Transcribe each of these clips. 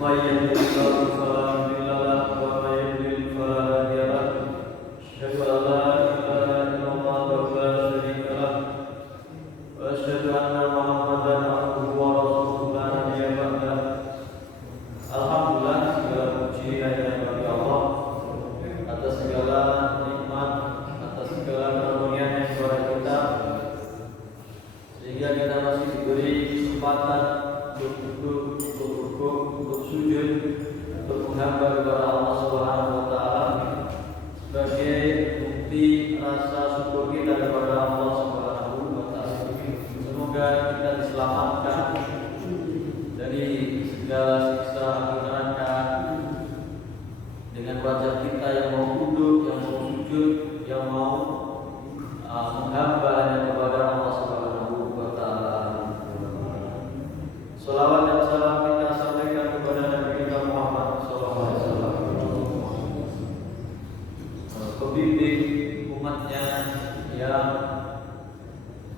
من يهده الله فلا مضل له ومن يضلل فلا هادي له أشهد أن لا إله إلا الله وحده لا شريك له وأشهد أن محمدا عبده ورسوله لا نبي بعده. Alhamdulillah, segala puji hanya bagi Allah atas segala nikmat, atas segala karunia-Nya kepada kita, sehingga kita masih diberi kesempatan untuk duduk, untuk rukuk, untuk sujud, untuk menghamba kepada Allah Subhanahu wa taala sebagai bukti rasa syukur kita kepada Allah Subhanahu wa taala. Semoga kita diselamatkan dari segala siksa api neraka dengan wajah kita yang mau tunduk, yang mau sujud, yang mau menghamba hanya kepada Allah Subhanahu wa taala. Salawat dan salam kita sampaikan kepada Nabi kita Muhammad sallallahu alaihi wasallam, pembimbing umatnya, yang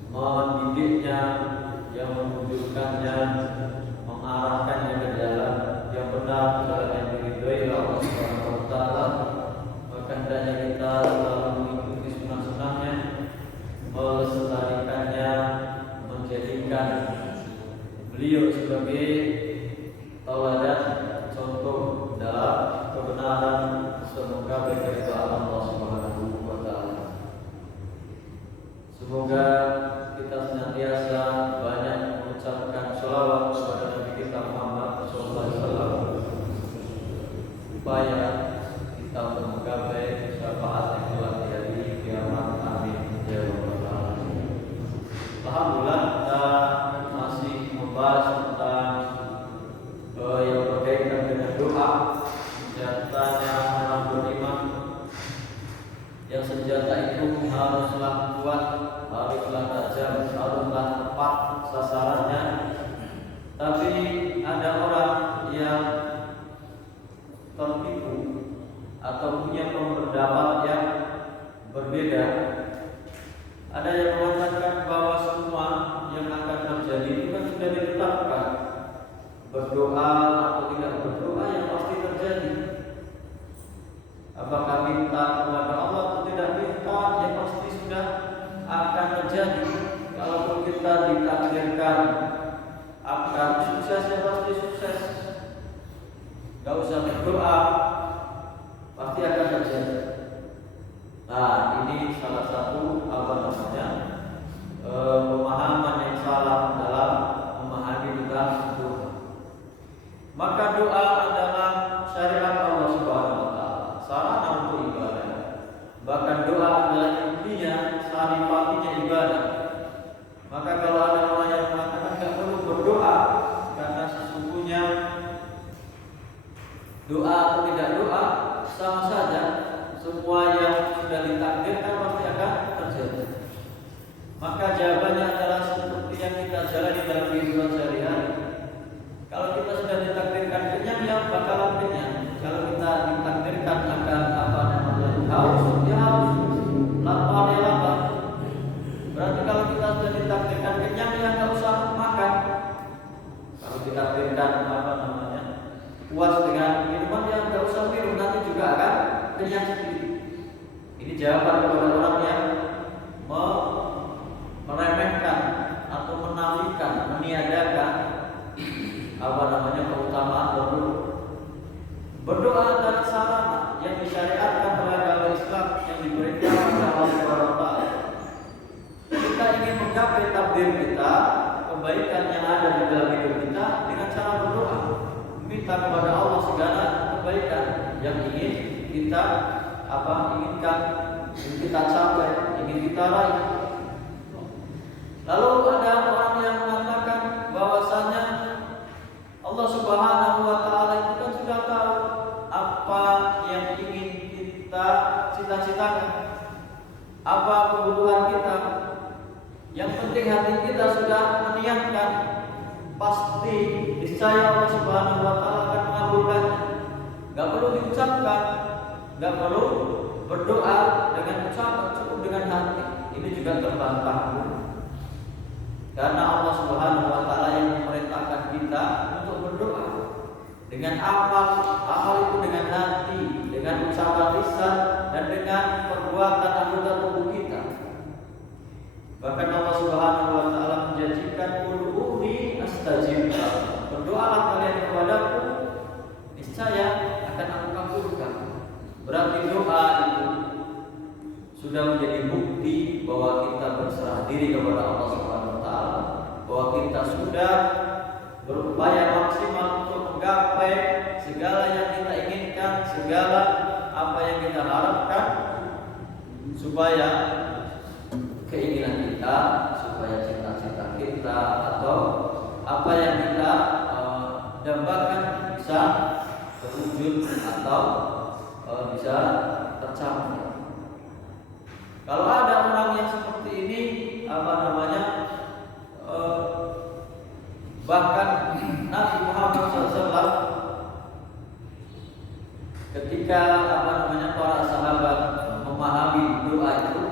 mendidiknya, yang menunjukkannya, mengarahkannya ke jalan yang benar, jalan yang diridhoi oleh Allah Subhanahu wa taala. Maka hendaknya kita selalu mengikuti sunnah-sunnahnya, melestarikannya, menjadikan beliau sebagai tauladan, contoh dalam kebenaran. Semoga berkeridhaan Allah Subhanahu wa taala. Semoga kita senantiasa banyak mengucapkan sholawat kepada Nabi kita Muhammad sallallahu alaihi wasallam, supaya kita untuk menggapai syafaat yang kelak di hari kiamat. Amin ya rabbal alamin. Alhamdulillah, kita masih membahas tentang yang berkaitan dengan doa, senjatanya orang beriman, yang senjata itu haruslah kuat, haruslah tajam, haruslah tepat sasarannya. Tapi ada orang yang tertipu atau punya pendapat yang berbeda. Ada yang mengatakan bahwa semua yang akan terjadi itu kan sudah ditetapkan, berdoa atau tidak berdoa yang pasti terjadi. Apakah minta kepada Allah atau tidak minta, yang pasti sudah akan terjadi. Kalaupun kita ditakdirkan akan sukses, ya pasti sukses. Gak usah berdoa, pasti akan terjadi. Nah, ini salah satu pemahaman yang salah dalam memahami tentang doa. Maka doa adalah syariat Allah Subhanahu wa taala, sarana untuk ibadah. Bahkan doa adalah intinya, saripatinya ibadah. Maka kalau ada orang yang mengatakan tidak perlu berdoa karena sesungguhnya doa atau tidak doa sama saja, semua yang sudah ditakdirkan pasti akan terjadi. Maka jawabannya adalah seperti yang kita jalani dalam kehidupan sehari-hari. Kalau kita sudah ditakdirkan kenyang, ya bakalan kenyang. Kalau kita ditakdirkan akan haus, ya haus. Lapar, ya lapar. Berarti kalau kita sudah ditakdirkan kenyang, ya nggak usah makan. Kalau ditakdirkan puas dengan minuman, ya nggak usah minum, nanti juga akan kenyang sendiri. Ini jawaban kepada orang yang meremehkan atau menafikan, meniadakan keutamaan berdoa. Berdoa adalah sarana yang disyariatkan oleh agama Islam, yang diberikan oleh Allah Subhanahu wa taala. Kita ingin menggapai takdir kita, kebaikan yang ada di dalam hidup kita, dengan cara berdoa, minta kepada Allah segala kebaikan yang ingin kita inginkan, ingin kita capai, ingin kita raih. Lalu ada orang yang mengatakan bahwasanya Allah Subhanahu wa taala itu kan sudah tahu apa yang ingin kita cita-citakan, apa kebutuhan kita. Yang penting hati kita sudah meniatkan, pasti niscaya Allah Subhanahu wa taala akan mengabulkannya. Gak perlu diucapkan, gak perlu berdoa dengan ucapan, cukup dengan hati. Ini juga terbantah. Karena Allah Subhanahu wa taala yang memerintahkan kita untuk berdoa. Dengan diri kepada Allah Subhanahu wa taala bahwa kita sudah berupaya maksimal untuk menggapai segala yang kita inginkan, segala apa yang kita harapkan, supaya keinginan kita, supaya cita-cita kita atau apa yang kita dambakan bisa terwujud atau bisa tercapai. Kalau ada orang yang seperti ini, bahkan Nabi Muhammad SAW ketika para sahabat memahami doa itu,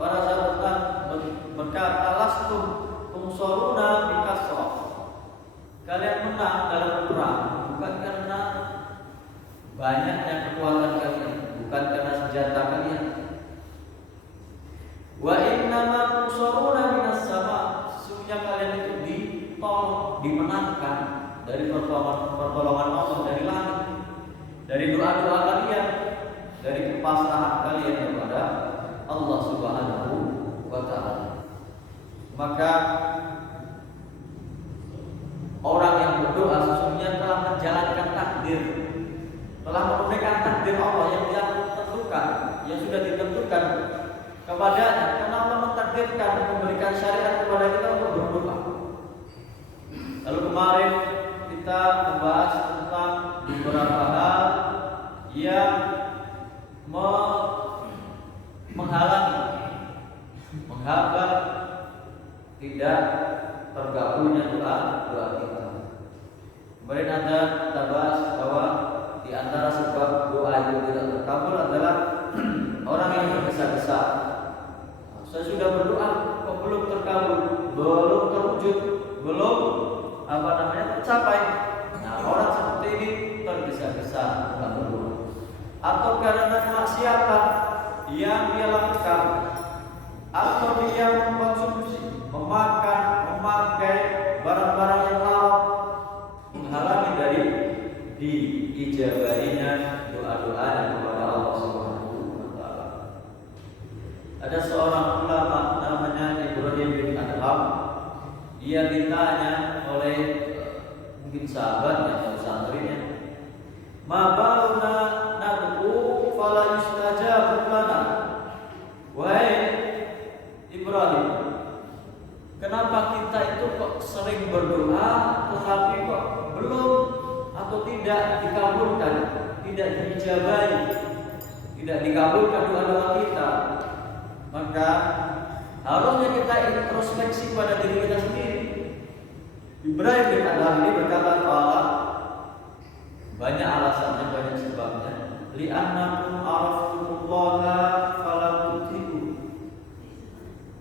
para sahabat berkata, "Lastum tunsoruna bikasrah." Kalian menang dalam perang bukan karena banyaknya kekuatan kalian, bukan karena senjata kalian. Wa innama tunsoruna minas sama. Sesungguhnya kalian itu ditolong, dimenangkan dari pertolongan Allah dari langit, dari doa-doa kalian, dari kepasrahan kalian kepada Allah Subhanahu wa taala. Maka orang yang berdoa sesungguhnya telah menjalankan takdir, telah menunaikan takdir Allah yang dia tentukan, yang sudah ditentukan kepadanya, karena Allah mentakdirkan memberikan syariat kepada kita untuk berdoa. Lalu kemarin kita membahas tentang beberapa hal yang menghalangi, menghambat tidak tergabungnya doa kita. Kemarin kita bahas bahwa di antara sebab doa itu tidak terkabul adalah orang yang tergesa-gesa. Saya sudah berdoa kok belum terkabul, belum terwujud, belum tercapai. Nah, orang seperti ini tergesa-gesa dalam berdoa. Atau karena kemaksiatan yang dia lakukan, atau dia mengkonsumsi, memakan, memakai barang-barang yang haram, menghalangi dari diijabahinya doa-doanya kepada Allah Subhanahu wa taala. Ada seorang ulama namanya Ibrahim bin Adham. Ia ditanya oleh mungkin sahabatnya atau santrinya, "Ma baluna nad'u fala yustajabu lana?" Wahai Ibrahim, kenapa kita itu kok sering berdoa tetapi kok belum atau tidak dikabulkan, tidak diijabahi, tidak dikabulkan doa-doa kita? Maka harusnya kita introspeksi pada diri kita sendiri. Ibrahim bin Adham ini berkata, banyak alasannya, banyak sebabnya. Li'annakum araftumullaha falam tuti'u.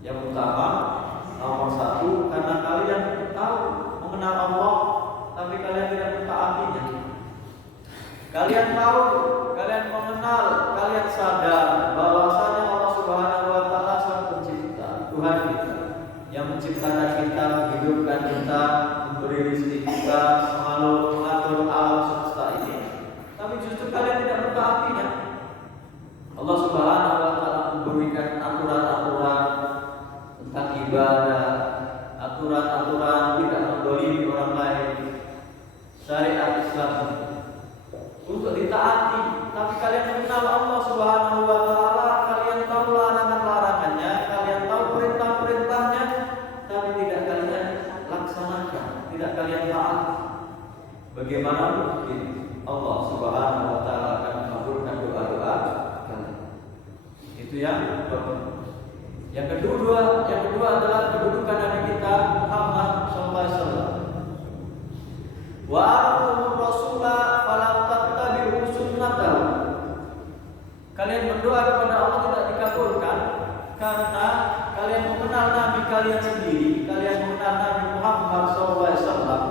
Yang utama, nomor satu, karena kalian tahu mengenal Allah, tapi kalian tidak mentaatinya. Kalian tahu, kalian mengenal, kalian sadar bahwasanya Allah Subhanahu wa taala Sang Pencipta, Tuhan kita, yang menciptakan kita, menghidupkan kita, memberi rezeki kita, selalu mengatur alam semesta ini. Tapi justru kalian tidak mentaatinya. Allah Subhanahu wa taala memberikan aturan-aturan tentang ibadah, aturan-aturan tidak mendolimi orang lain, syariat Islam untuk ditaati. Tapi kalian mengenal Allah Subhanahu wa taala, kalian tahu larangan-larangannya, kalian tahu perintah-perintahnya, tapi tidak kalian laksanakan, tidak kalian taati. Bagaimana mungkin Allah Subhanahu wa taala akan mengabulkan doa-doa kalian? Itu yang pertama. Yang kedua adalah kedudukan Nabi kita Muhammad sallallahu alaihi wasallam. Wa arafumur rasula falam tattabi'u sunnatahu. Kalian berdoa kepada Allah tidak dikabulkan karena kalian mengenal Nabi kalian sendiri, kalian mengenal Nabi Muhammad sallallahu alaihi wasallam.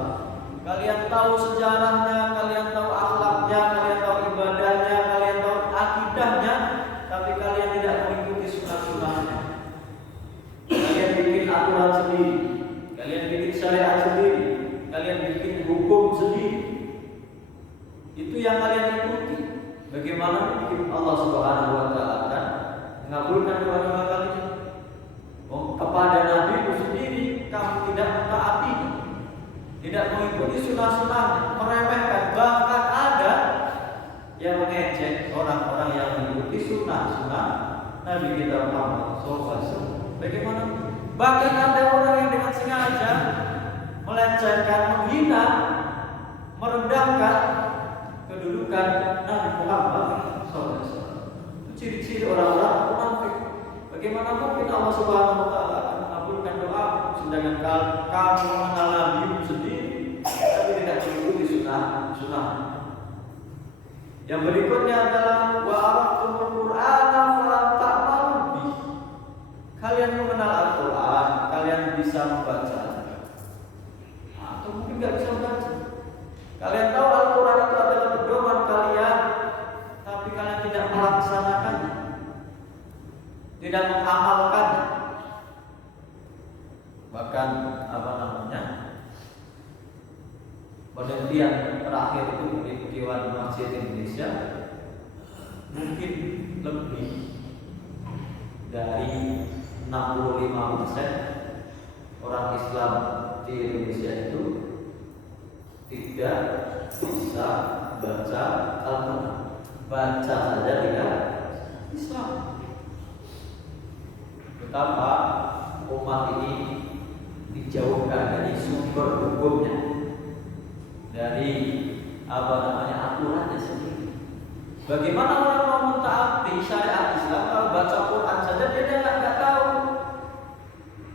Kalian tahu sejarahnya, kalian tahu akhlaknya, kalian tahu ibadahnya, kalian tahu akidahnya, tapi kalian tidak mengikuti sunnah-sunnahnya. Kalian bikin aturan sendiri, kalian bikin syariat sendiri, kalian bikin hukum sendiri. Itu yang kalian ikuti. Bagaimana mungkin Allah Subhanahu wa taala akan mengabulkan doa-doa kalian? kepada Nabi itu sendiri, kamu tidak mentaati, tidak mengikuti sunnah-sunnahnya, meremehkan, bahkan ada yang mengejek orang-orang yang mengikuti sunnah-sunnah Nabi kita Muhammad SAW. Bagaimana? Bahkan ada orang yang dengan sengaja melecehkan, menghina, merendahkan kedudukan Nabi Muhammad SAW. Itu ciri-ciri orang-orang munafik. Bagaimana mungkin Allah Subhanahu Wa Taala akan mengabulkan doa sedangkan kamu mengenal Nabi sendiri tapi tidak mengikuti sunnah. Yang berikutnya adalah wa araftumul Qur'ana falam ta'malu bi. Kalian mengenal Al-Qur'an, kalian bisa membaca. Atau mungkin enggak bisa membaca. Kalian tahu Al-Qur'an itu adalah pedoman kalian, tapi kalian tidak melaksanakannya. Tidak mengamalkan. Bahkan penelitian terakhir itu di Dewan Masjid Indonesia mungkin lebih dari 65% orang Islam di Indonesia itu tidak bisa baca Al-Quran, baca saja tidak Islam. Betapa umat ini dijauhkan dari sumber hukumnya, dari aturannya sendiri. Bagaimana orang mau mentaati syariat Islam kalau baca Quran saja dia nggak tahu?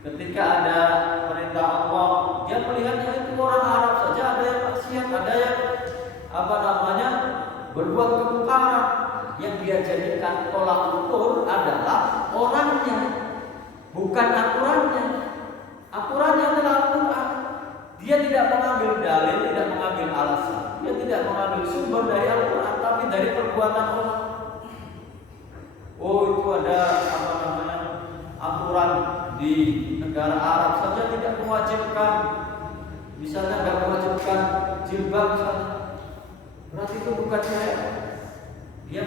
Ketika ada perintah Allah, dia melihatnya itu orang Arab saja ada yang maksiat, ada yang berbuat kemungkaran. Yang dia jadikan tolak ukur adalah orangnya, bukan aturannya. Aturannya adalah Al-Quran. Dia tidak mengambil dalil, tidak mengambil alasan, dia tidak mengambil sumber dari Al-Quran, tapi dari perbuatan orang. Oh, itu ada aturan di negara Arab saja tidak mewajibkan, misalnya tidak mewajibkan jilbab misalnya. Berarti itu bukan saya. Dia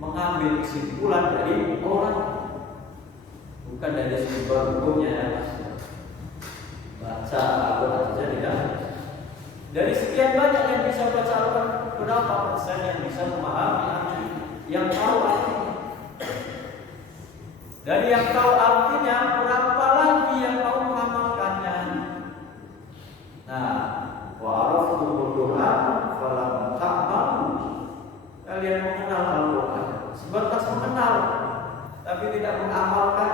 mengambil kesimpulan dari orang, bukan dari sumber hukumnya. Baca Al-Quran saja tidak. Dari sekian banyak yang bisa baca Al-Quran, berapa persen yang bisa memahami artinya, yang tahu artinya? Dari yang tahu artinya, berapa lagi yang mau mengamalkannya? Nah, wa araftumul Qur'an falam ta'malu. Kalian mengenal Al-Quran, sebatas mengenal, tapi tidak mengamalkan,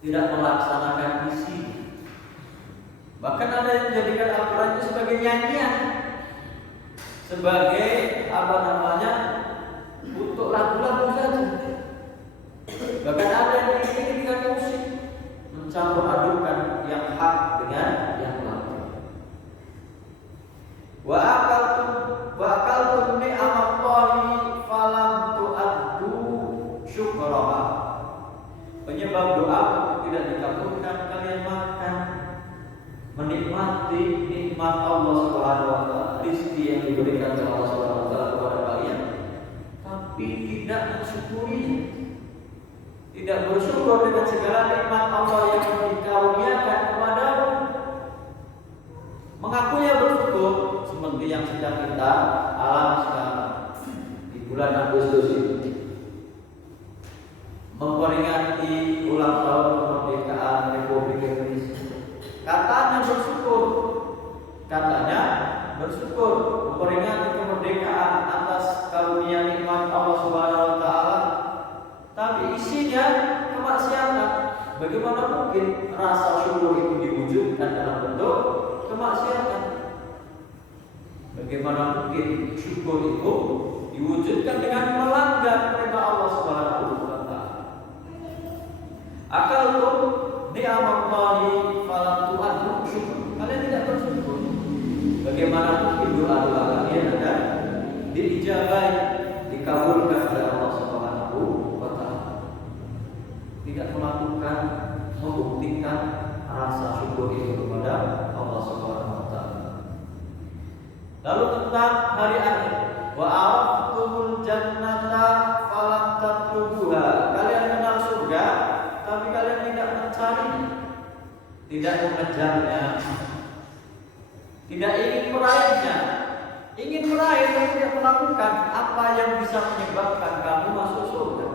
tidak melaksanakan isi. Bahkan ada yang menjadikan Al-Quran itu sebagai nyanyian, sebagai untuk lagu-lagu saja. Bahkan ada yang ingin dengan musik, mencampur adukan yang hak dengan yang batil. Wa akaltum ni'amallahi falam tu'addu syukraha. Penyebab doa tidak dikabulkan, kalian makan, menikmati nikmat Allah Subhanahu wa taala, rezeki yang diberikan oleh Allah Subhanahu wa taala kepada kalian, tapi tidak mensyukurinya. Tidak bersyukur dengan segala nikmat Allah yang dikaruniakan kepadamu. Mengakunya bersyukur seperti yang sedang kita alami sekarang di bulan Agustus ini, memperingati ulang tahun kemerdekaan Republik Indonesia. Katanya bersyukur memperingati kemerdekaan atas karunia nikmat Allah Subhanahu wa taala, tapi isinya kemaksiatan. Bagaimana mungkin rasa syukur itu diwujudkan dalam bentuk kemaksiatan? Bagaimana mungkin syukur itu diwujudkan dengan melanggar perintah Allah Subhanahu wa taala? Akaltum ni'amallahi falam tu'addu syukur. Kalian tidak bersyukur. Bagaimana mungkin doa-doa kalian akan diijabahi, dikabulkan oleh Allah Subhanahu wa taala? Tidak melakukan, membuktikan rasa syukur itu kepada Allah Subhanahu wa taala. Lalu tentang hari akhir, wa araftumul jannata falam tatlubuha. Kalian kenal surga, tapi kalian tidak mencarinya, tidak mengejarnya, tidak ingin meraihnya. Ingin meraih dan tidak melakukan apa yang bisa menyebabkan kamu masuk surga.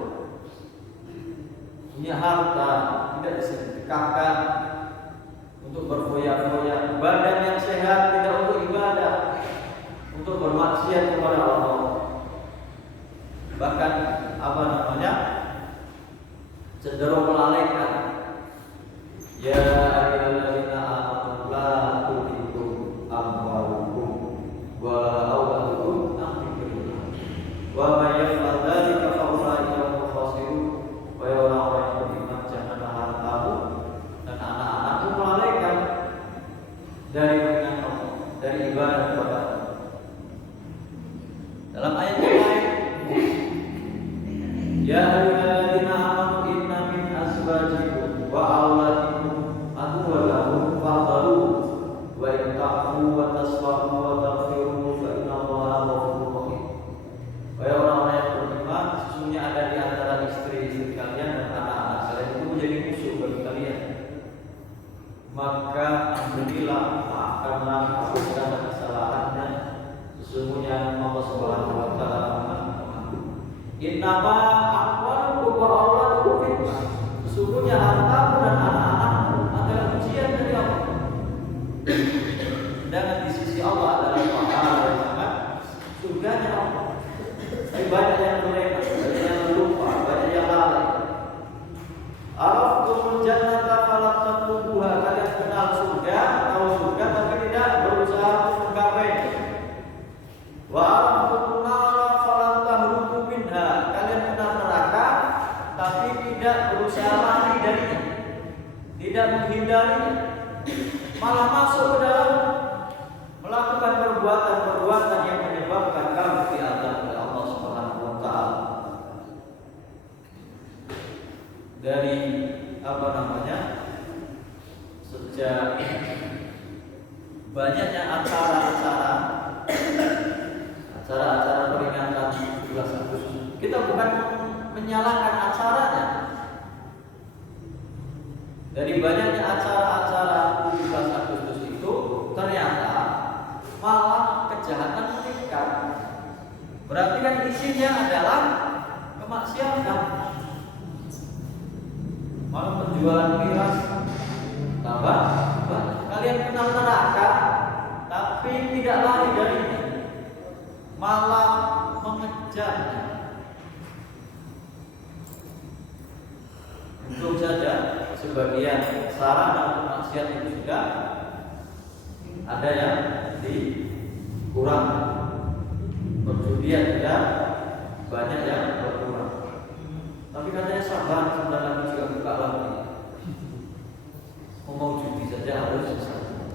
Punya harta tidak disedekahkan untuk berfoya-foya, badan yang sehat tidak untuk ibadah, untuk bermaksiat kepada Allah. Bahkan cenderung melalaikan. Ya ayyuhalladzina amanu la tulhikum amwalukum wa auladukum an dzikrillah wa may yaf'al dzalika fa ulaika humul khasirun. Wa ya orang-orang yang beriman, janganlah hartamu dan anak-anakmu melalaikan dari mengingat Allah, dari ibadah kepada Allah. Dalam ayat yang lain, ya ayyuhalladzina amanu inna min azwajikum wa auladikum aduwwan fa'dharu wa in ta'fu wa tasfahu wa taghfiru fa innallaha ghafurur rahim. Wahai orang-orang yang beriman, sesungguhnya ada di antara istri-istri kalian dan anak-anak kalian itu menjadi musuh bagi kalian. Maka ampunilah, maafkanlah apabila ada kesalahannya. Sesungguhnya Allah Subhanahu wa taala innama amwalukum wa auladukum fitnah. Sesungguhnya hartamu dan anak-anakmu adalah ujian dari Allah. Sedangkan di sisi Allah adalah pahala yang sangat surganya Allah. Tapi banyak yang mereka, banyak yang lupa, banyak yang lalai. Araftumul jannata falam tatlubuha. Kalian kenal surga, tahu surga tapi tidak berusaha untuk menggapainya. Wa araftumul nara falam tahrubu minha. Kalian kenal neraka tapi tidak berusaha lari darinya, tidak menghindarinya, malah masuk ke dalam, melakukan perbuatan-perbuatan yang menyebabkan kamu diazab oleh Allah Subhanahu wa taala. Dari sejak banyaknya acara-acara peringatan 17 Agustus, kita bukan menyalahkan acaranya. Dari banyaknya acara-acara 17 Agustus itu ternyata malah kejahatan meningkat. Berarti kan isinya adalah kemaksiatan. Malah penjualan miras tambah. Kalian kenal neraka tapi tidak lari darinya, malah mengejarnya. Untung saja sebagian sarana untuk maksiat itu sudah ada yang dikurangi. Perjudian tidak banyak yang berkurang. Tapi katanya sabar, sebentar lagi juga buka lagi. Mau judi saja harus sabar.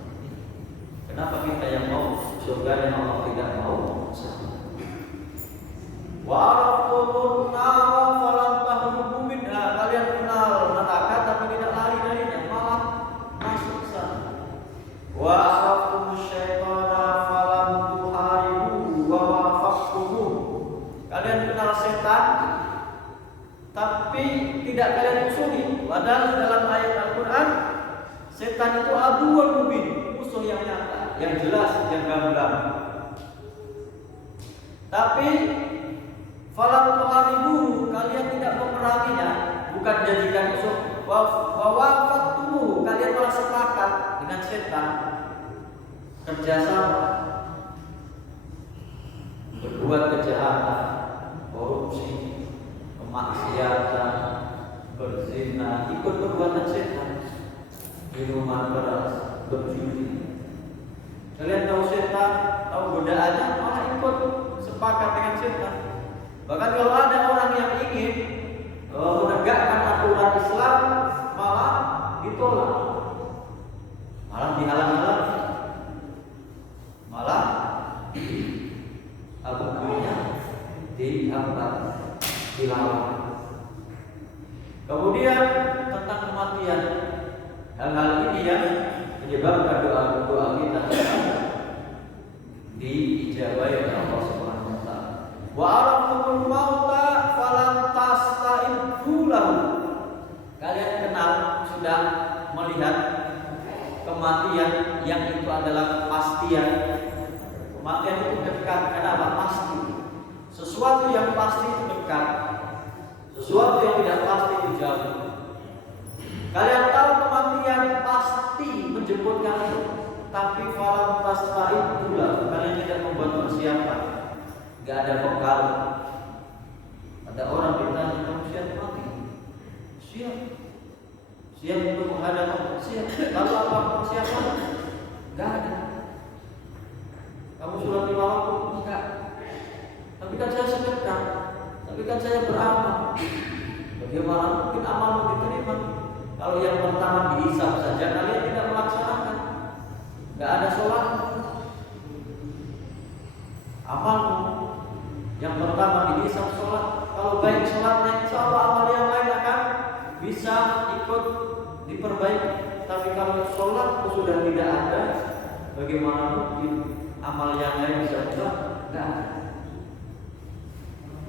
Kenapa kita yang mau surga yang Allah tidak mau? Wa araftumul nara falam tahrubu minha. Kalian kenal neraka tapi tidak lari darinya, malah masuk ke sana. Wa araftumus syaitana falam tuharibu wa wafaqtumu. Kalian kenal setan tapi tidak kalian musuhi. Padahal dalam ayat Al-Qur'an setan itu aduwwun mubin, musuh yang nyata, yang jelas, yang gamblang. Tapi falam tuharibu, kalian tidak memeranginya, bukan jadikan musuh. Wa wafaqtumu, kalian malah sepakat dengan setan, kerjasama, berbuat kejahatan, korupsi, kemaksiatan, berzina, ikut perbuatan setan, minuman keras, berjudi. Kalian tahu setan, tahu godaannya, malah ikut sepakat dengan setan. Bahkan kalau ada orang yang ingin menegakkan aturan Islam, malah ditolak, malah dihalang-halangi, malah dihambat, dilawan. Kemudian tentang kematian, hal-hal ini yang menyebabkan doa-doa kita diijabahi oleh Allah Subhanahu wa taala. Wa araftumul mauta falam tasta'iddu lahu. Kalian kenal sudah Kematian itu dekat. Kenapa? Pasti. Sesuatu yang pasti itu dekat. Sesuatu yang tidak pasti itu jauh. Kalian tahu kematian pasti menjemput kalian, tapi falam tasta'iddulah, kalian tidak membuat persiapan. Gak ada bekal. Ada orang ditanya, kamu siap mati? Siap. Siap untuk menghadap Allah? Siap. Lalu apa persiapan? Gak ada. Kamu sholat 5 waktu? Enggak. Tapi kan saya sedekah. Tapi kan saya beramal. Bagaimana mungkin amalmu diterima? Kalau yang pertama dihisab saja kalian tidak melaksanakan, nggak ada sholat. Amalmu yang pertama dihisab sholat. Kalau baik sholatnya, insya Allah amal yang lain akan bisa ikut diperbaiki. Tapi kalau sholat sudah tidak ada, bagaimana mungkin amal yang lain bisa berubah? Nggak ada.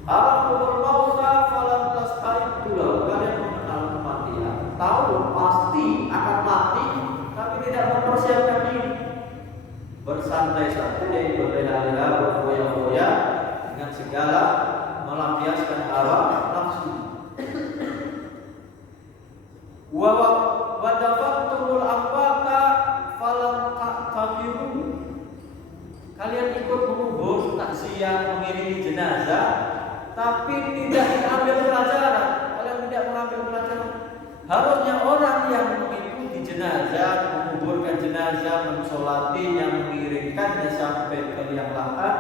Alamul mauta falam tasta'iddulah, kalian mengenal kematian, tahu pasti akan mati, tapi tidak mempersiapkan diri. Bersantai-santai, berleha-leha, berfoya-foya dengan segala melampiaskan hawa nafsu. Wa dafantumul amwata falam ta'tabiru, kalian ikut mengubur takziah, mengiringi jenazah, tapi tidak diambil pelajaran. Kalian tidak mengambil pelajaran. Harusnya orang yang mengikuti jenazah, menguburkan jenazah, mensolatinya, mengiringkannya sampai ke liang lahat,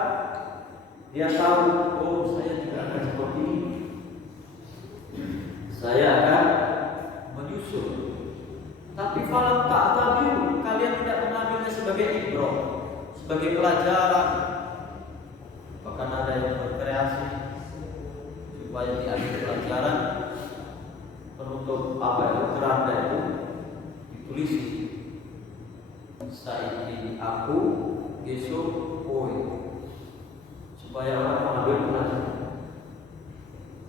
dia tahu, oh saya juga akan seperti ini. Saya akan menyusul. Tapi falam ta'tabiru, kalian tidak mengambilnya sebagai ibrah, sebagai pelajaran. Bahkan ada yang berkreasi supaya diambil pelajaran, penutup apa itu, keranda itu ditulis saiki aku, besok kowe, supaya orang mengambil pelajaran.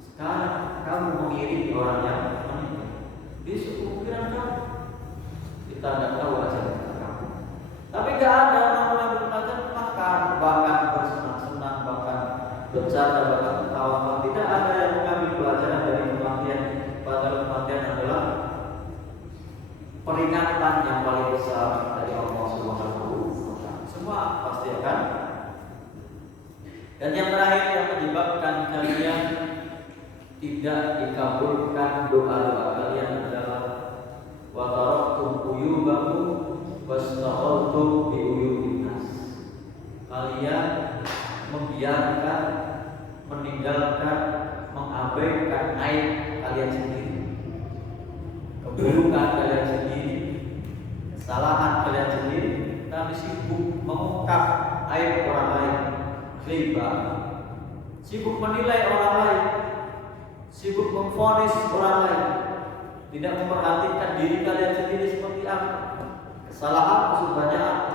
Sekarang kamu mengiringi orang yang meninggal, besok kemungkinan kamu, kita nggak tahu aja kamu. Tapi nggak ada orang mengambil pelajaran, bahkan bersenang-senang, bahkan bercanda, bahkan ketawa. Tidak ada yang mengambil pelajaran dari kematian. Padahal kematian adalah peringatan yang paling besar dari Allah Subhanahu wa Ta'ala. Semua pasti akan. Dan yang terakhir yang menyebabkan kalian tidak dikabulkan doa-doa kalian adalah wa taraktum uyubakum wastaghaltum bi uyubin nas. Kalian membiarkan, meninggalkan, mengabaikan aib kalian sendiri, keburukan kalian sendiri, kesalahan kalian sendiri, tapi sibuk mengungkap aib orang lain, ghibah, sibuk menilai orang lain, sibuk memvonis orang lain, tidak memperhatikan diri kalian sendiri seperti apa, kesalahan sebanyak apa,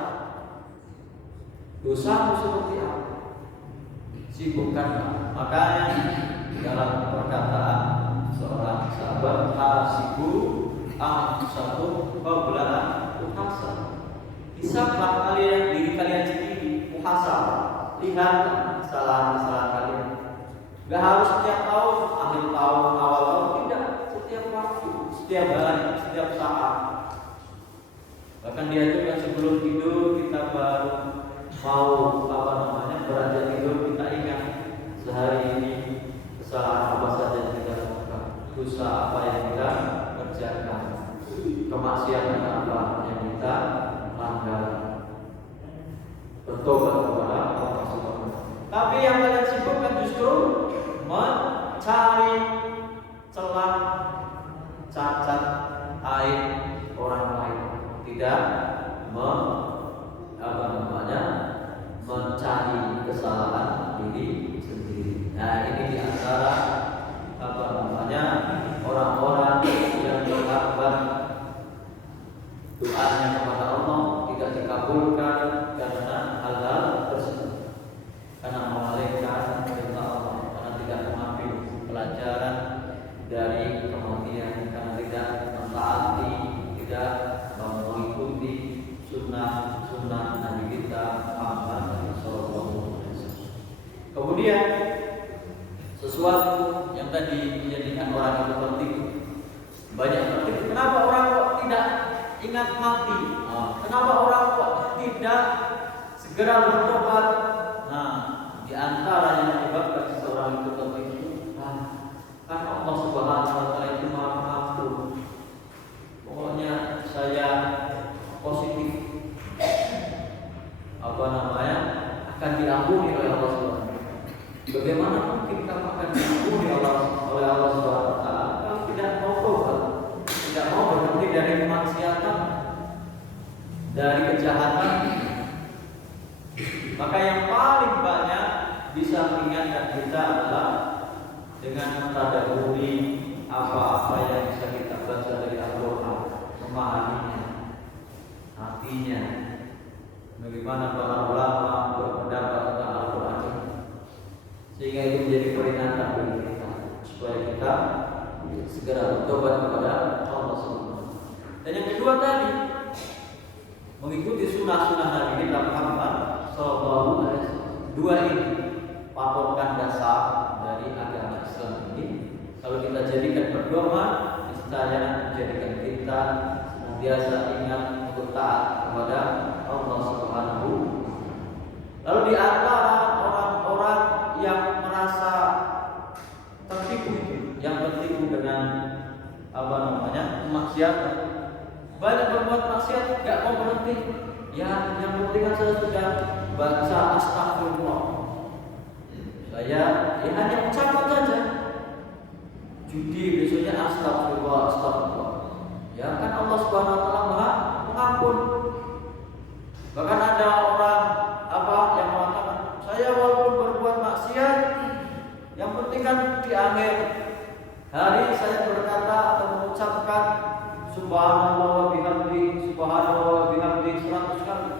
dosamu seperti apa. Sibukkanlah. Makanya dalam perkataan seorang sahabat, hasibu anfusakum qabla tuhasab. Hisablah kalian diri kalian sendiri, muhasabah. Lihat kesalahan-kesalahan kalian. Gak harus setiap tahun, akhir tahun, awal tahun, tidak. Setiap waktu, setiap hari, setiap saat. Bahkan diajarkan sebelum tidur kita baru mau beranjak tidur, kita ingat sehari ini kesalahan apa saja yang kita lakukan, dosa apa yang kita kerjakan, kemaksiatan apa yang kita langgar, bertobat kepada Allah Subhanahu. Tapi yang kalian sibukkan justru mencari celah, cacat, aib orang lain, tidak mencari kesalahan diri sendiri. Nah, ini diantara orang-orang yang berkabar doanya kepada Allah tidak dikabulkan karena hal-hal Kemudian sesuatu yang tadi menjadikan orang itu tertipu. Banyak tertipu. Kenapa orang kok tidak ingat mati? Kenapa orang kok tidak segera bertobat? Nah, di antara yang menyebabkan seseorang itu tertipu, kan Allah Subhanahu wa taala itu Maha Pengampun. Pokoknya saya positif akan diampuni oleh Allah Subhanahu wa taala. Bagaimana mungkin kamu akan diampuni oleh Allah Subhanahu wa taala kalau tidak mau tobat, tidak mau berhenti dari kemaksiatan, dari kejahatan? Maka yang paling banyak bisa mengingatkan kita adalah dengan mentadabburi apa-apa yang bisa kita baca dari Al-Quran, memahaminya, artinya, bagaimana para ulama berpendapat tentang Al-Quran, sehingga itu menjadi peringatan bagi kita supaya kita segera bertobat kepada Allah Subhanahu. Dan yang kedua tadi, mengikuti sunnah-sunnah Nabi kita Muhammad Sallallahu Alaihi Wasallam. Dua ini patokan dasar dari agama Islam ini. Kalau kita jadikan pedoman, niscaya menjadikan kita senantiasa ingat untuk taat kepada Allah Subhanahu. Lalu di antara orang-orang yang merasa tertipu, yang tertipu dengan kemaksiatan, banyak berbuat maksiat, nggak mau berhenti. Ya, yang penting kan saya sudah baca astagfirullah. Saya hanya ucapkan saja. Judi besoknya astagfirullah, astagfirullah. Ya kan Allah Subhanahu wa taala Maha Pengampun. Bahkan ada orang yang mengatakan, saya walaupun berbuat maksiat, yang penting kan di akhir hari saya berkata atau mengucapkan subhanallah wa bihamdi, subhanallah wa bihamdi 100 kali.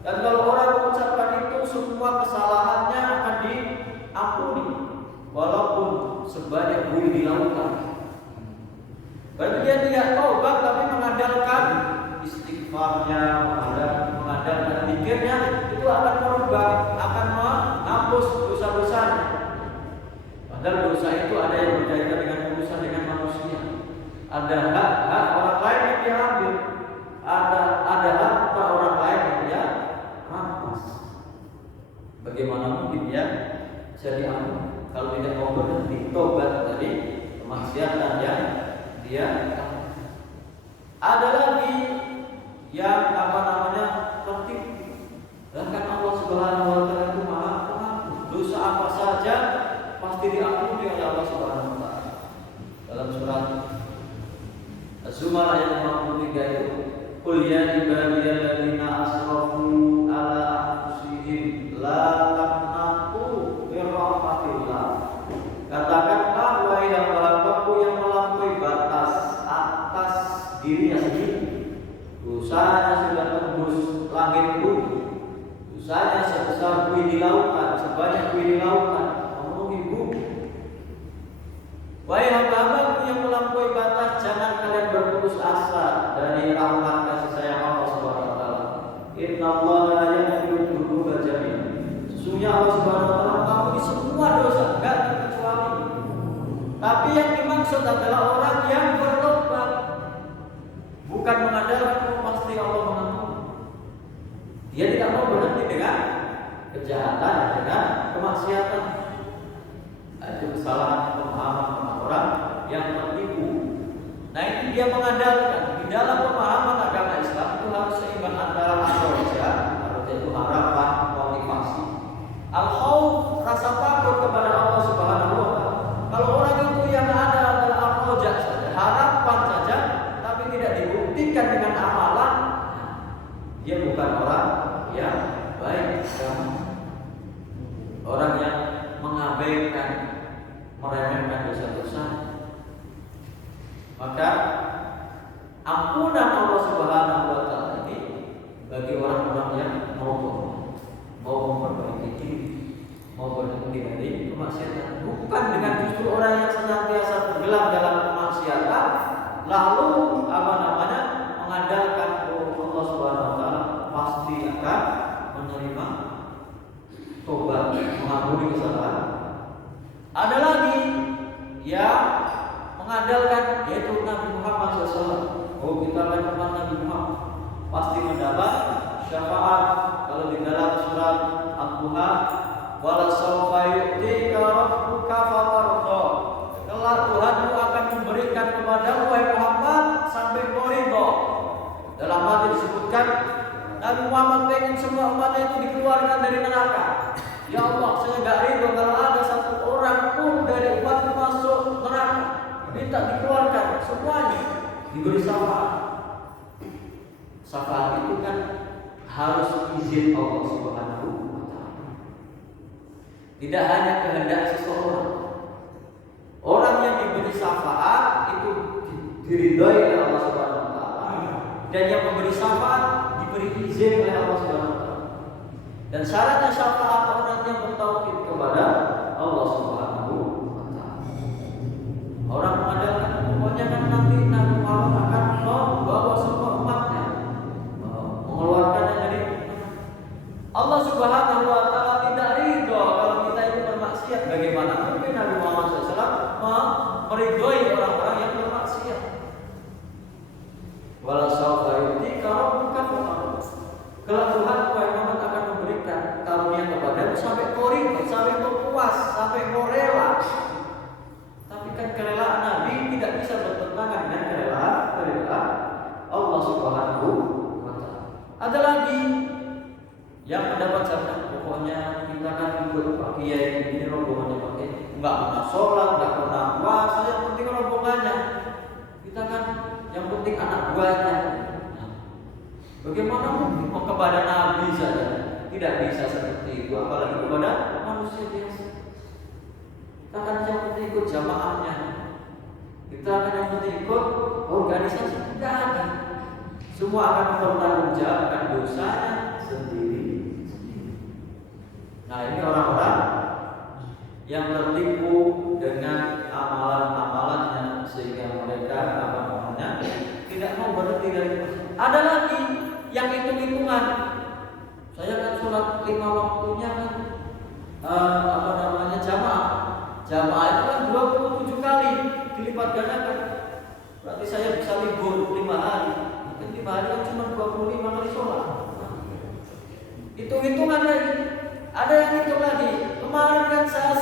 Dan kalau orang mengucapkan itu, semua kesalahannya akan diampuni walaupun sebanyak bumi di lautan. Berarti dia tidak taubat tapi mengandalkan istighfarnya, mengandalkan zikirnya, itu akan merubah, akan menghapus dosa-dosanya. Padahal dosa itu ada yang berkaitan dengan urusan dengan manusia. Ada hak orang lain yang diambil, ada hak orang lain yang dia rampas. Bagaimana mungkin dia bisa diampuni kalau tidak mau berhenti tobat dari kemaksiatan yang dia lakukan? Ada lagi yang tertipu. Bahkan Allah Subhanahu wa taala itu Maha Pengampun. Dosa apa saja pasti diampuni oleh Allah Subhanahu wa taala. Dalam surat Az-Zumar ayat 53 itu, qul ya ibadiyalladzina asrafu ala anfusihim la taqnatu min rahmatillah. Katakanlah wahai hamba-hambaku yang melampaui batas atas dirinya sendiri, dosanya sudah tembus langit bumi, dosanya sebesar bumi di lautan, sebanyak bumi di lautan, memenuhi bumi. Wahai hamba-hambaku yang melampaui batas, jangan kalian berputus asa dari rahmat kasih sayang Allah Subhanahu wa taala. Innallaha la yaghfiru dzunuba jami'an. Sesungguhnya Allah Subhanahu wa taala mengampuni semua dosa, enggak terkecuali. Tapi yang dimaksud adalah orang yang bertobat, bukan mengandalkan pasti Allah mengampuni. Dia tidak mau berhenti dengan kejahatan, dengan kemaksiatan. Itu kesalahan pemahaman orang yang tertipu. Nah, ini dia mengandalkan di dalam pemahaman agama Islam itu harus seimbang antara al-roja, itu harapan, motivasi, al-khauf, rasa takut kepada Allah Subhanahu wa taala. Kalau orang itu yang ada adalah al-roja saja, harapan saja, tapi tidak dibuktikan dengan amalan, dia bukan orang yang baik, orang yang mengabaikan, meremehkan dosa-dosa. Maka ampunan Allah Subhanahu wa taala ini bagi orang-orang yang mau memperbaiki diri, mau berhenti dari kemaksiatan, bukan dengan justru orang yang senantiasa tenggelam dalam kemaksiatan lalu mengandalkan Allah Subhanahu wa taala pasti akan menerima tobat, mengampuni kesalahan sholatnya itu dikeluarkan dari neraka. Ya Allah, saya nggak ridho kalau ada satu orang pun dari umat masuk neraka. Minta dikeluarkan semuanya, diberi syafaat. Syafaat itu kan harus izin Allah Subhanahu wa Ta'ala. Tidak hanya kehendak seseorang. Orang yang diberi syafaat itu diridhoi oleh Allah Subhanahu wa Ta'ala, dan yang memberi syafaat diberi izin oleh Allah Subhanahu wa Ta'ala. Dan syaratnya syafaat orang yang bertauhid kepada Allah Subhanahu wa Ta'ala. Orang mengandalkan pokoknya kan nanti Nabi Muhammad akan membawa semua umatnya, mengeluarkannya dari Allah Subhanahu wa Ta'ala tidak ridho kalau kita itu bermaksiat. Bagaimana mungkin Nabi Muhammad SAW meridhoi orang-orang yang bermaksiat? Wala sawfa yu'tika rabbuka fatarda. Kelak Tuhan Muhammad akan memberikan karunia kepadamu sampai kau ridho, sampai kau puas, sampai kau rela. Tapi kan kerelaan Nabi tidak bisa bertentangan dengan kerelaan Allah Subhanahu wa Ta'ala. Ada lagi yang mendapat jatah, pokoknya kita kan ikut Pak Kiai ini rombongannya Pak Kiai, nggak pernah sholat, nggak pernah puasa, yang penting rombongannya. Kita kan yang penting anak buahnya. Bagaimana mungkin kepada Nabi saja tidak bisa seperti itu, apalagi kepada manusia biasa. Kita kan yang penting ikut jamaahnya, kita kan yang penting ikut organisasi. Tidak ada. Semua akan mempertanggungjawabkan dosanya sendiri. Nah, ini orang-orang yang tertipu dengan amalan-amalannya sehingga mereka tidak mau berhenti dari itu. Ada lagi yang hitung-hitungan. Saya kan sholat 5 waktunya kan jamaah. Jamaah itu kan 27 kali dilipat gandakan. Berarti saya bisa libur 5 hari. Mungkin 5 hari kan cuma 25 kali sholat. Hitung-hitungan lagi. Ada yang hitung lagi. Kemarin kan saya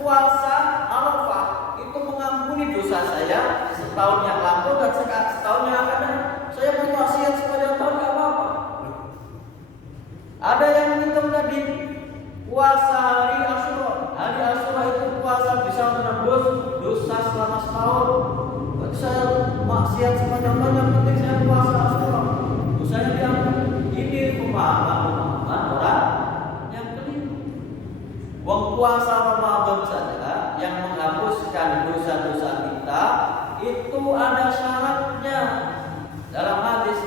puasa Arafah itu mengampuni dosa saya setahun yang lalu dan setahun yang akan datang. Saya berwasiat sepanjang tahun nggak apa-apa. Ada yang menghitung tadi puasa hari Asyura. Hari Asyura itu puasa bisa menebus dosa selama setahun. Berarti saya maksiat sepanjang tahun, yang penting saya puasa Asyura, dosanya diampuni. Ini pemahaman orang yang keliru. Wong puasa Ramadan saja yang menghapuskan dosa-dosa kita itu ada syaratnya. Dalam hadis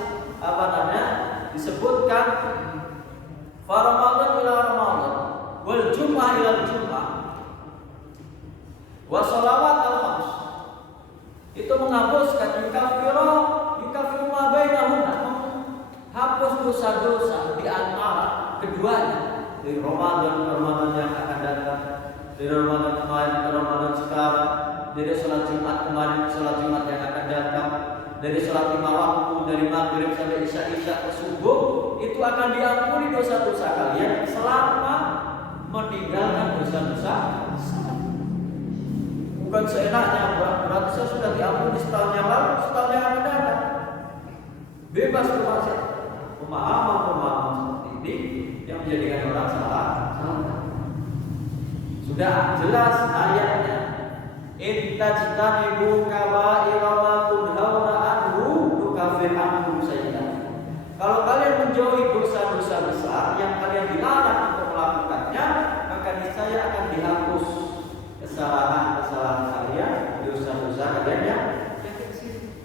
disebutkan Ramadan ila Ramadan wal Jum'ah ila Jum'ah wa sholawat al-khams, itu menghapuskan yukafiru ma bainahunna, hapus dosa-dosa di antara keduanya, dari Ramadan ke Ramadan yang akan datang, dari Ramadan kemarin ke Ramadan sekarang, dari sholat Jumat kemarin ke sholat Jumat yang akan datang, dari sholat 5 waktu, dari maghrib sampai isya ke subuh, itu akan diampuni dosa-dosa kalian selama meninggalkan dosa-dosa. Bukan seenaknya, berarti saya sudah diampuni setahun yang lalu, setahun yang akan datang. Bebas bermaksiat. Pemahaman seperti ini yang menjadikan orang salah. Sudah jelas ayatnya. In tajtanibu kaba'ira ma tunhauna anhu nukaffir ankum sayyi'atikum. Kalau kalian menjauhi dosa-dosa besar yang kalian dilarang untuk melakukannya, maka niscaya akan dihapus kesalahan-kesalahan kalian, dosa-dosa kalian yang kecil.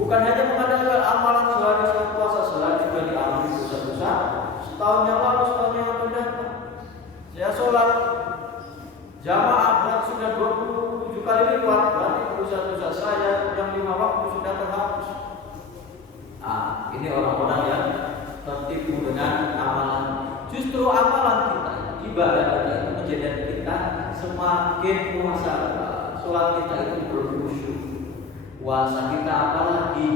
Bukan hanya mengandalkan amalan sehari puasa sehari juga diampuni dosa-dosa setahun yang lalu, setahun yang akan datang. Saya sholat jamaah berat sudah 27 kali lipat, berarti dosa-dosa saya yang 5 waktu sudah terhapus. Ini orang-orang yang tertipu dengan amalan. Justru amalan kita, ibadah kita itu menjadikan kita semakin puasa. Sholat kita itu berkhusyuk. Puasa kita apalagi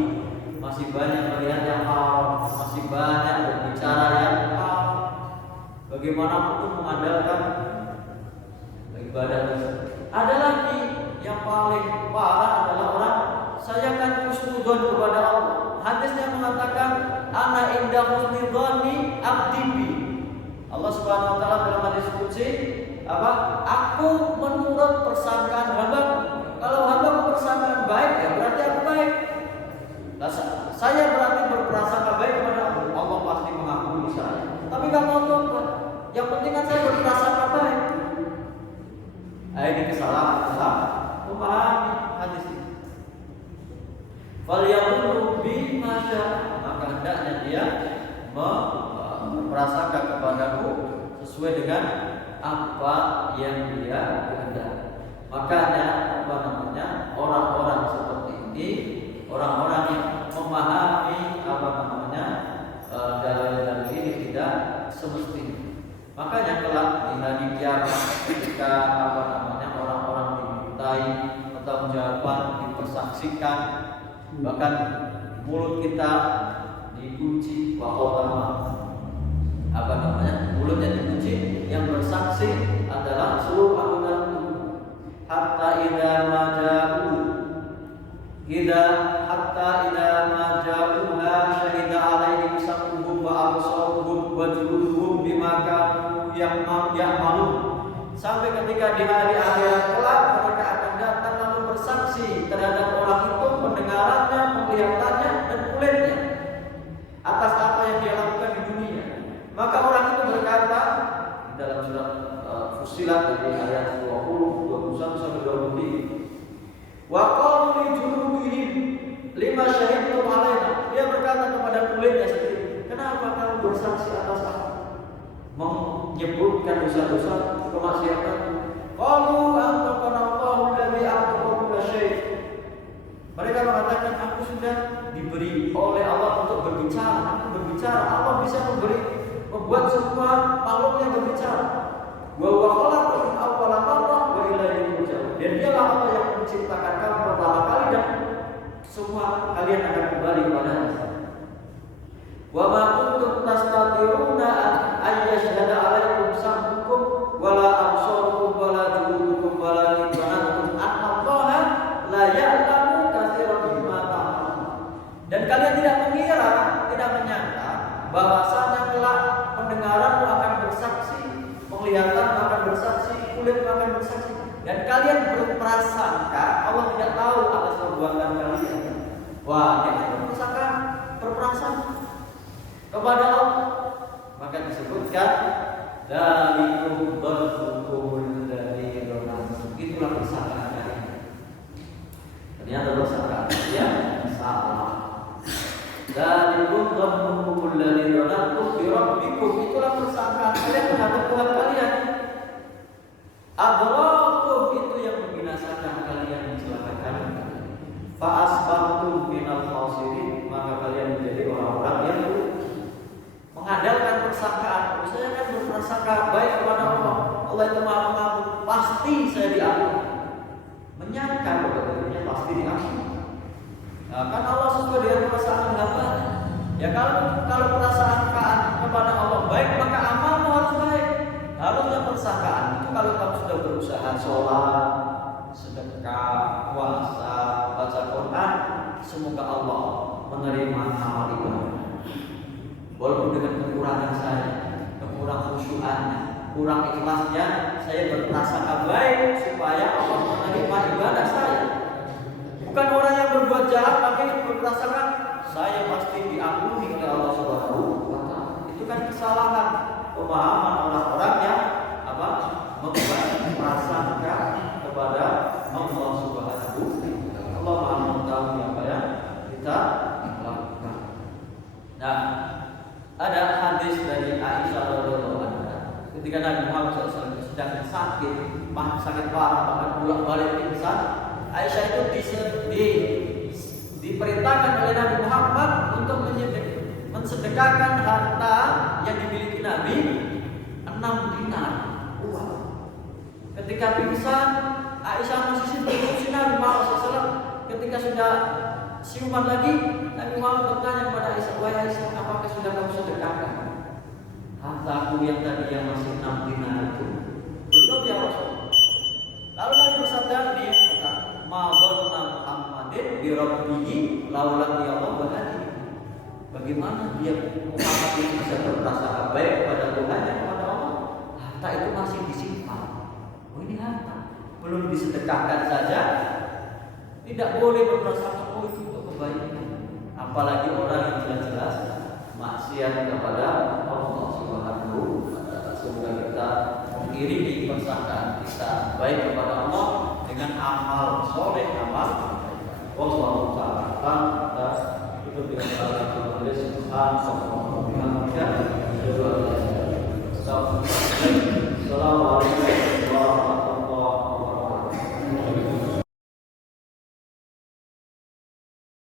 masih banyak melihat yang haram, masih banyak berbicara yang haram. Bagaimana untuk mengandalkan ibadah tersebut. Ada lagi yang paling parah adalah orang saya kan husnudzon kepada Allah. Hadisnya mengatakan ana inda husnudzoni abdi bi. Subhanahu wa taala dalam hadis qudsi apa? Aku menurut persangkaan hamba. Kalau hamba berprasangka baik ya berarti aku baik. Nah, saya berarti berprasangka baik kepada Allah pasti mengampuni saya. Tapi gak mau tobat. Yang penting kan saya berprasangka baik. Ini kesalahan memahami hadis ini. Falyaqulu bima syaa, maka hendaknya dia berprasangka kepadaku sesuai dengan apa yang dia kehendaki. Makanya orang-orang seperti ini, orang-orang yang memahami dalil-dalil ini tidak semestinya. Makanya kelak di hari kiamat ketika orang-orang dimintai pertanggungjawaban, dipersaksikan, bahkan mulut kita dikunci mulutnya dikunci, yang bersaksi adalah seluruh anggota tubuh. Hatta idza ma ja'uha syahida 'alaihim sam'uhum wa absaruhum wa juluduhum bima kanu ya'malun. Sampai ketika di hari akhirat kelak mereka akan datang lalu bersaksi terhadap orang itu, pendengarannya, penglihatannya dan kulitnya atas apa yang dia lakukan di dunia. Maka orang itu berkata dalam surat Fussilat dari ayat 20, 21 sampai 23. Wa qalu li juludihim lima syahidtum alaina. Dia berkata kepada kulitnya sendiri, kenapa kamu bersaksi atas aku? Menyebutkan dosa-dosa kemaksiatan. Qalu antaqana Allahu alladzi a'taqa kulla syai'. Mereka mengatakan aku sudah diberi oleh Allah untuk berbicara. Aku berbicara, Allah bisa membuat semua makhluk yang berbicara. Wa huwa khalaqakum awwala marrah wa ilaihi turja'un. Dan dialah Allah yang menciptakan kamu pertama kali dan semua kalian akan kembali kepada-Nya. Wa ma kuntum tastatiruna an yashhada 'alaikum sam'ukum wala absarukum wala juludukum wala lisanatukum anna Allaha la ya'lamu katsiran mimma ta'malun. Dan kalian tidak mengira, tidak menyangka bahwasanya kelak pendengaranmu akan bersaksi, penglihatanmu akan bersaksi, kulitmu akan bersaksi, dan kalian berprasangka Allah tidak tahu atas perbuatan kalian. Wah, dia berprasangka kepada Allah. Maka disebutkan dzalikum dzannukum alladzi dzanantum. Itulah persangkaan kalian. Ternyata persangkaan kalian salah. Dzalikum dzannukum alladzi dzanantum bi rabbikum. Itulah persangkaan kalian terhadap Tuhan kalian. Adrakum, itu yang membinasakan kalian, mencelakakan kalian. Fa asbahtum minal khasirin, maka kalian menjadi orang-orang yang mengandalkan persangkaan. Saya kan berprasangka baik kepada Allah. Allah itu Maha Pengampun, pasti saya diampuni. Menyangka bahwa dirinya pasti diampuni. Nah, kan Allah sesuai dengan perasaan hamba-Nya. Ya kalau persangkaan kepada Allah baik, maka amalmu harus baik. Harusnya persangkaan itu kalau kamu sudah berusaha sholat, sedekah, puasa, baca Quran, semoga Allah menerima amal ibadah. Walaupun dengan kekurangan saya, kurang khusyuannya, kurang ikhlasnya, saya berprasangka baik supaya Allah menerima ibadah saya. Bukan orang yang berbuat jahat tapi berprasangka saya pasti diampuni oleh Allah Subhanahu wa taala. Itu kan kesalahan pemahaman orang-orang yang membuat prasangka kepada Allah Subhanahu wa taala. Allah Maha mengetahui apa yang kita lakukan. Nah, ada hadis dari Aisyah radhiyallahu anha ketika Nabi Muhammad SAW sedang sakit parah, bahkan bolak-balik pingsan. Aisyah itu diperintahkan oleh Nabi Muhammad untuk mensedekahkan harta yang dimiliki Nabi 6 dinar uang. Ketika pingsan, Aisyah masih si Nabi Muhammad SAW. Ketika sudah siuman lagi, Nabi Muhammad bertanya kepada Aisyah, wahai Aisyah, apakah sudah kamu sedekahkan hartaku yang tadi yang masih 6 dinar itu? Belum ya Rasul. Lalu Nabi bersabda, dia kata, ma dhanna Muhammadin bi rabbihi laulam yallahu hadi. Bagaimana dia Muhammad itu bisa berprasangka baik kepada Tuhan dan kepada Allah belum disedekahkan saja tidak boleh berprasangka oh itu untuk kebaikan. Apalagi orang yang jelas-jelas maksiat kepada Allah Subhanahu wa taala. Semoga kita mengiringi persangkaan kita baik kepada Allah dengan amal soleh, amal wallahu ta'ala. Itu dengan salah tulis Assalamualaikum warahmatullahi wabarakatuh.